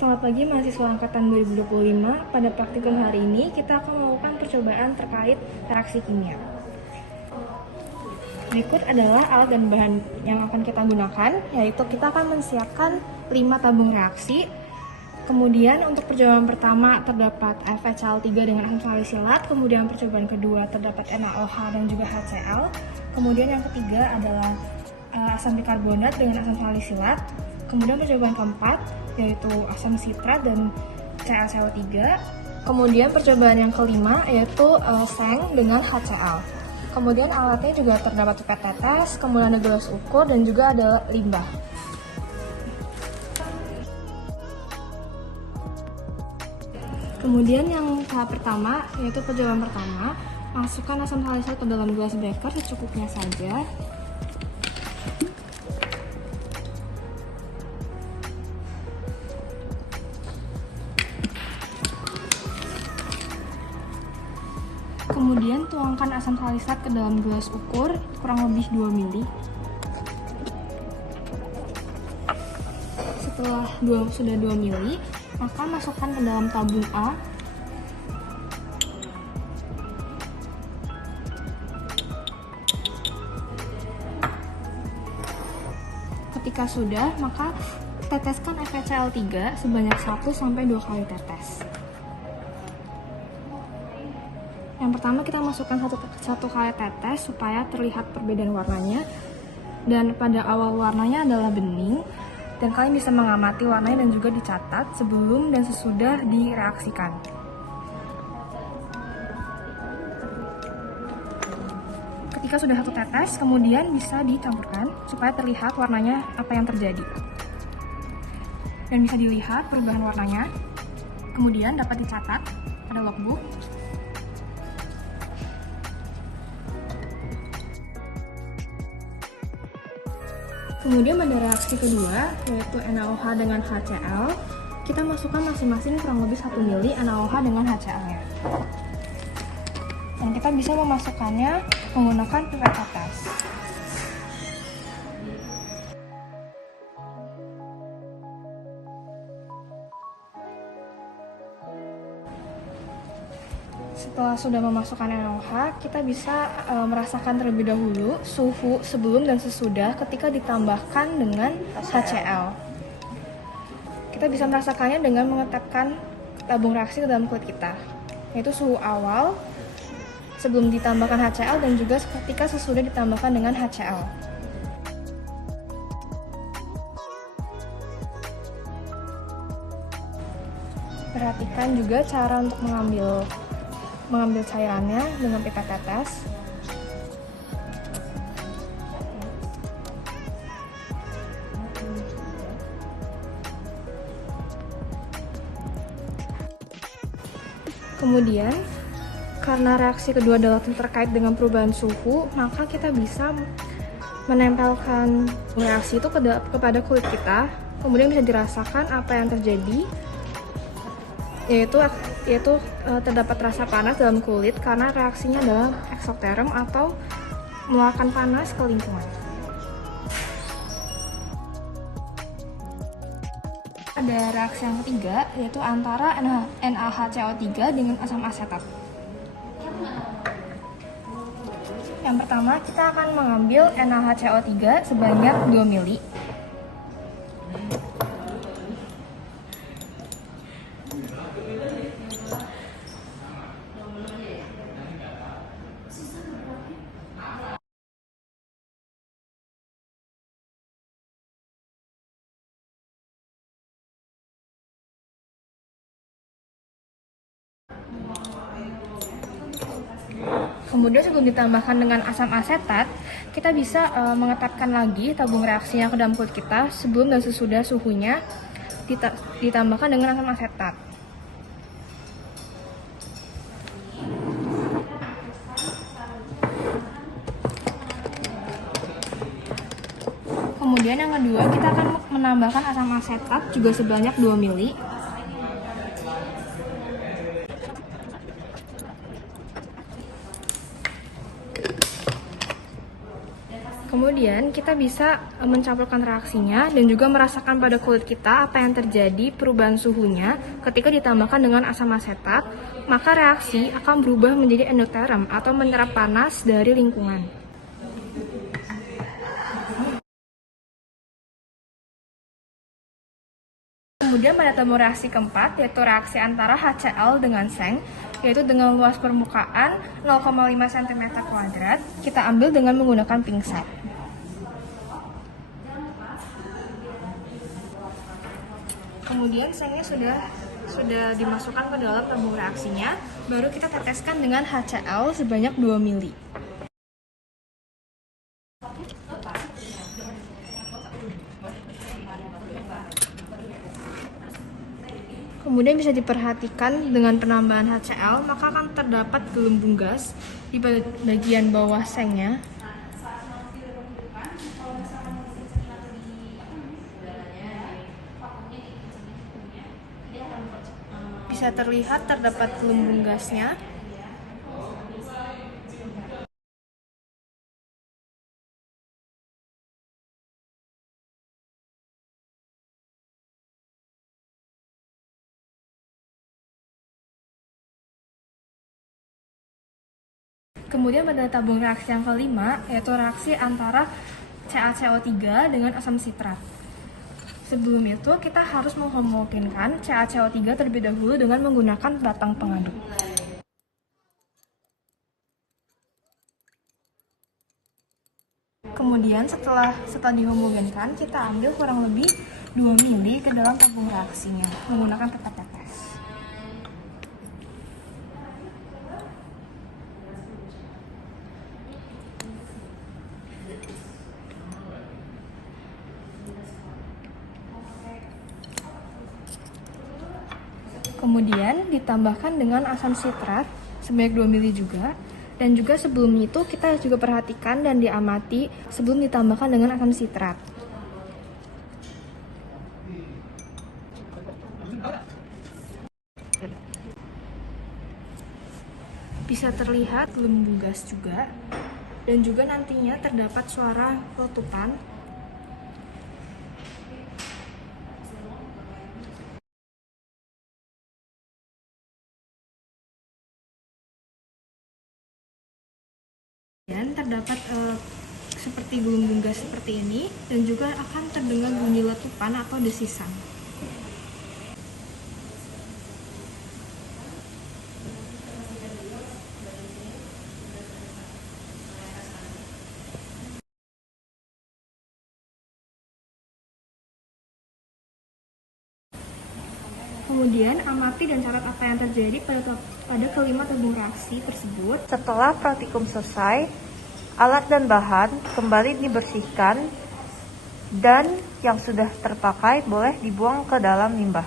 Selamat pagi mahasiswa angkatan 2025. Pada praktikum hari ini kita akan melakukan percobaan terkait reaksi kimia. Berikut adalah alat dan bahan yang akan kita gunakan, yaitu kita akan menyiapkan 5 tabung reaksi. Kemudian untuk percobaan pertama terdapat FeCl3 dengan asam salisilat, kemudian percobaan kedua terdapat NaOH dan juga HCl. Kemudian yang ketiga adalah asam bikarbonat dengan asam salisilat. Kemudian percobaan keempat yaitu asam sitrat dan CaCO3. Kemudian percobaan yang kelima yaitu seng dengan HCl. Kemudian alatnya juga terdapat pipet tetes, kemudian ada gelas ukur dan juga ada limbah. Kemudian yang tahap pertama yaitu percobaan pertama, masukkan asam salisilat ke dalam gelas beker secukupnya saja. Kemudian tuangkan asam salisilat ke dalam gelas ukur kurang lebih 2 ml. Setelah sudah 2 ml, maka masukkan ke dalam tabung A. Ketika sudah, maka teteskan FeCl3 sebanyak 1-2 kali tetes. Yang pertama kita masukkan satu kali tetes supaya terlihat perbedaan warnanya, dan pada awal warnanya adalah bening, dan kalian bisa mengamati warnanya dan juga dicatat sebelum dan sesudah direaksikan. Ketika sudah satu tetes, kemudian bisa dicampurkan supaya terlihat warnanya apa yang terjadi. Dan bisa dilihat perubahan warnanya, kemudian dapat dicatat pada logbook. Kemudian pada reaksi kedua, yaitu NaOH dengan HCl, kita masukkan masing-masing kurang lebih 1 ml NaOH dengan HCl-nya. Dan kita bisa memasukkannya menggunakan pipet tetes. Setelah sudah memasukkan NaOH, kita bisa merasakan terlebih dahulu suhu sebelum dan sesudah ketika ditambahkan dengan HCl. Kita bisa merasakannya dengan mengetapkan tabung reaksi ke dalam kulit kita, yaitu suhu awal sebelum ditambahkan HCl dan juga ketika sesudah ditambahkan dengan HCl. Perhatikan juga cara untuk mengambil cairannya dengan pipet tetes. Kemudian, karena reaksi kedua adalah terkait dengan perubahan suhu, maka kita bisa menempelkan reaksi itu kepada kulit kita, kemudian bisa dirasakan apa yang terjadi, yaitu terdapat rasa panas dalam kulit karena reaksinya adalah eksoterm atau mengeluarkan panas ke lingkungan. Ada reaksi yang ketiga, yaitu antara NaHCO3 dengan asam asetat. Yang pertama, kita akan mengambil NaHCO3 sebanyak 2 ml. Kemudian sebelum ditambahkan dengan asam asetat, kita bisa mengetapkan lagi tabung reaksinya ke dalam kulit kita sebelum dan sesudah suhunya ditambahkan dengan asam asetat. Kemudian yang kedua, kita akan menambahkan asam asetat juga sebanyak 2 ml. Kemudian Kemudian kita bisa mencampurkan reaksinya dan juga merasakan pada kulit kita apa yang terjadi perubahan suhunya ketika ditambahkan dengan asam asetat, maka reaksi akan berubah menjadi endoterm atau menyerap panas dari lingkungan. Kemudian pada tabung reaksi keempat, yaitu reaksi antara HCl dengan seng, yaitu dengan luas permukaan 0,5 cm², kita ambil dengan menggunakan pinset. Kemudian sengnya sudah dimasukkan ke dalam tabung reaksinya, baru kita teteskan dengan HCl sebanyak 2 ml. Kemudian bisa diperhatikan dengan penambahan HCl, maka akan terdapat gelembung gas di bagian bawah sengnya. Bisa terlihat terdapat gelembung gasnya. Kemudian pada tabung reaksi yang kelima, yaitu reaksi antara CaCO3 dengan asam sitrat. Sebelum itu, kita harus menghomogenkan CaCO3 terlebih dahulu dengan menggunakan batang pengaduk. Kemudian setelah dihomogenkan, kita ambil kurang lebih 2 ml ke dalam tabung reaksinya menggunakan pipet tetes. Kemudian ditambahkan dengan asam sitrat sebanyak 2 ml juga. Dan juga sebelum itu kita juga perhatikan dan diamati sebelum ditambahkan dengan asam sitrat. Bisa terlihat gelembung gas juga, dan juga nantinya terdapat suara letupan. Dan terdapat seperti gelembung gas seperti ini, dan juga akan terdengar bunyi letupan atau desisan. Kemudian amati dan catat apa yang terjadi pada kelima tabung reaksi tersebut. Setelah praktikum selesai, alat dan bahan kembali dibersihkan dan yang sudah terpakai boleh dibuang ke dalam limbah.